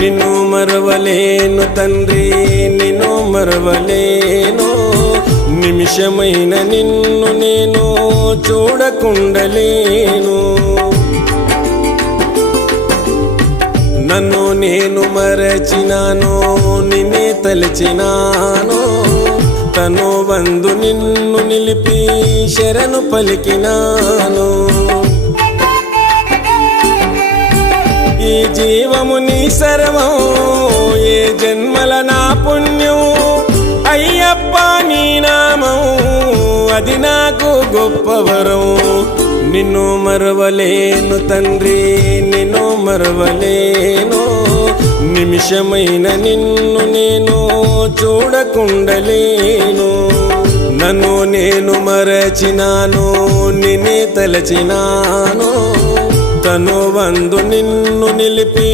నిన్ను మరవలేను తండ్రి, నిన్ను మరవలేను. నిమిషమైన నిన్ను నేను చూడకుండలేను. నన్ను నేను మరచినాను, నిన్నే తలచినాను. తను వందు నిన్ను నిలిపి శరణు పలికినాను. ఈ జీవము నీ సర్వం, ఏ జన్మల నా పుణ్యం. అయ్యప్ప నీ నామం, అది నాకు గొప్ప వరం. నిన్ను మరవలేను తండ్రి, నిన్ను మరవలేను. నిమిషమైన నిన్ను నేను చూడకుండలేను. నన్ను నేను మరచినాను, నిన్నే తలచినాను. తను వందు నిన్ను నిలిపి